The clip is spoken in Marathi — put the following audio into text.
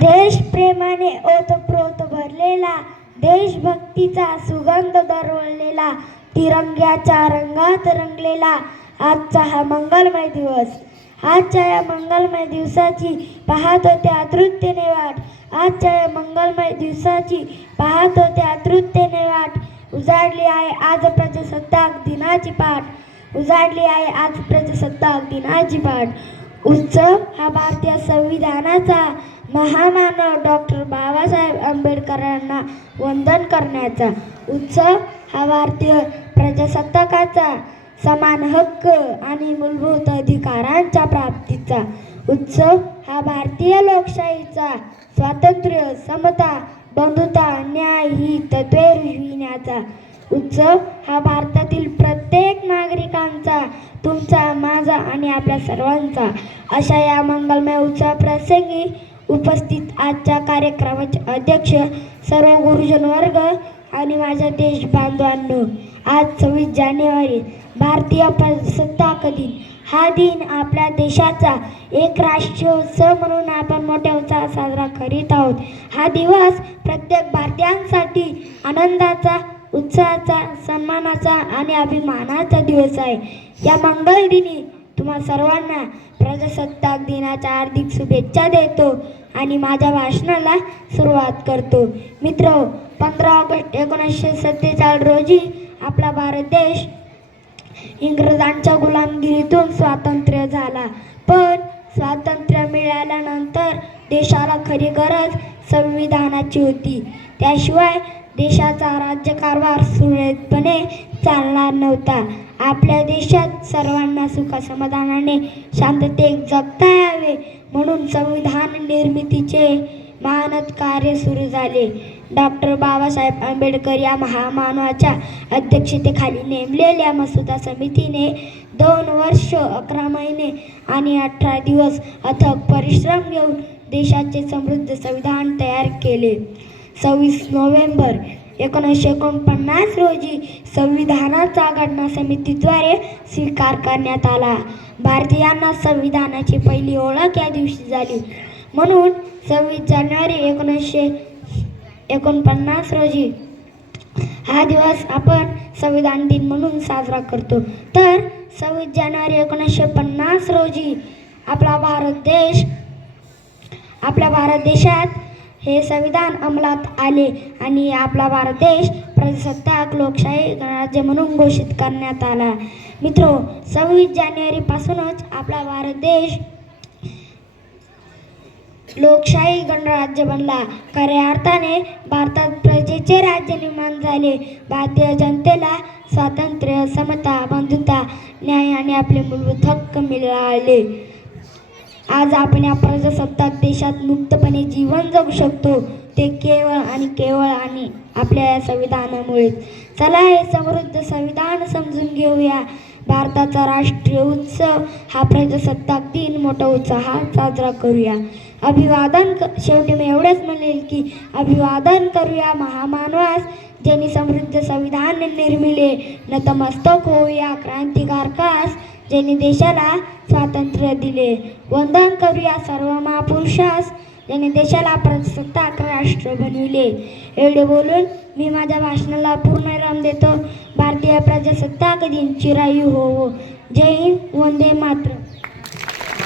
देशप्रेमाने ओतप्रोत भरलेला, देशभक्तीचा सुगंध दरवळलेला, तिरंग्याच्या रंगात रंगलेला आजचा हा मंगलमय दिवस. आजच्या या मंगलमय दिवसाची पाहत होते आतुरतेने वाट. आजच्या या मंगलमय दिवसाची पाहत होते आतुरतेने वाट. उजाडली आहे आज प्रजासत्ताक दिनाची पाठ. उजाडली आहे आज प्रजासत्ताक दिनाची पाठ. उत्सव हा भारतीय संविधानाचा, महामानव डॉक्टर बाबासाहेब आंबेडकरांना वंदन करण्याचा. उत्सव हा भारतीय प्रजासत्ताकाचा, समान हक्क आणि मूलभूत अधिकारांच्या प्राप्तीचा. उत्सव हा भारतीय लोकशाहीचा, स्वातंत्र्य, समता, बंधुता, न्याय ही तत्त्वे रुजविण्याचा. उत्सव हा भारतातील प्रत्येक नागरिकांचा, तुमचा, माझा आणि आपल्या सर्वांचा. अशा या मंगलमय उत्सव प्रसंगी उपस्थित आजच्या कार्यक्रमाचे अध्यक्ष, सर्व गुरुजन वर्ग आणि माझ्या देश बांधवांनो, आज 26 जानेवारी भारतीय प्रजासत्ताक दिन. हा दिन आपल्या देशाचा एक राष्ट्रोत्सव म्हणून आपण मोठ्या उत्साहात साजरा करीत आहोत. हा दिवस प्रत्येक भारतीयांसाठी आनंदाचा, उत्साहाचा, सन्मानाचा आणि अभिमानाचा दिवस आहे. या मंगल दिनी तुम्हा सर्वांना प्रजासत्ताक दिनाच्या हार्दिक शुभेच्छा देतो आणि माझ्या भाषणाला सुरुवात करतो. मित्र, 15 ऑगस्ट 1947 रोजी आपला भारत देश इंग्रजांच्या गुलामगिरीतून स्वातंत्र्य झाला. पण स्वातंत्र्य मिळाल्यानंतर देशाला खरी गरज संविधानाची होती. त्याशिवाय देशाचा राज्यकारभार सुरळीतपणे चालणार नव्हता. आपल्या देशात सर्वांना सुखसमाधानाने, शांततेत जगता यावे म्हणून संविधान निर्मितीचे महानत कार्य सुरू झाले. डॉक्टर बाबासाहेब आंबेडकर या महामानवाच्या अध्यक्षतेखाली नेमलेल्या मसुदा समितीने 2 वर्ष 11 महिने आणि 18 दिवस अथक परिश्रम घेऊन देशाचे समृद्ध संविधान तयार केले. 26 नोव्हेंबर 1949 रोजी संविधानाचा घटना समितीद्वारे स्वीकार करण्यात आला. भारतीयांना संविधानाची पहिली ओळख या दिवशी झाली. म्हणून 26 जानेवारी 1949 रोजी हा दिवस आपण संविधान दिन म्हणून साजरा करतो. तर 26 जानेवारी 1950 रोजी आपला भारत देशात हे संविधान अंमलात आले आणि आपला भारत देश प्रजासत्ताक लोकशाही गणराज्य म्हणून घोषित करण्यात आला. मित्रो, 26 जानेवारी पासूनच आपला भारत देश लोकशाही गणराज्य बनला. खऱ्या अर्थाने भारतात प्रजेचे राज्य निर्माण झाले. भारतीय जनतेला स्वातंत्र्य, समता, बंधुता, न्याय आणि आपले मूलभूत हक्क मिळाले. आज आपण या प्रजासत्ताक देशात मुक्तपणे जीवन जगू शकतो. ते केवळ आणि आपल्या या संविधानामुळेच. चला हे समृद्ध संविधान समजून घेऊया. भारताचा राष्ट्रीय उत्सव हा प्रजासत्ताक दिन मोठा उत्साहात साजरा करूया. शेवटी मी एवढंच म्हणेल की अभिवादन करूया महामानवास, ज्यांनी समृद्ध संविधान निर्मिले. नतमस्तक होऊया क्रांतिकारकास, ज्यांनी देशाला स्वातंत्र्य दिले. वंदन करूया सर्व महापुरुषास, ज्यांनी देशाला प्रजासत्ताक राष्ट्र बनविले. एवढे बोलून मी माझ्या भाषणाला पूर्णविराम देतो. भारतीय प्रजासत्ताक दिन चिरायू हो. जय हिंद, वंदे मातरम.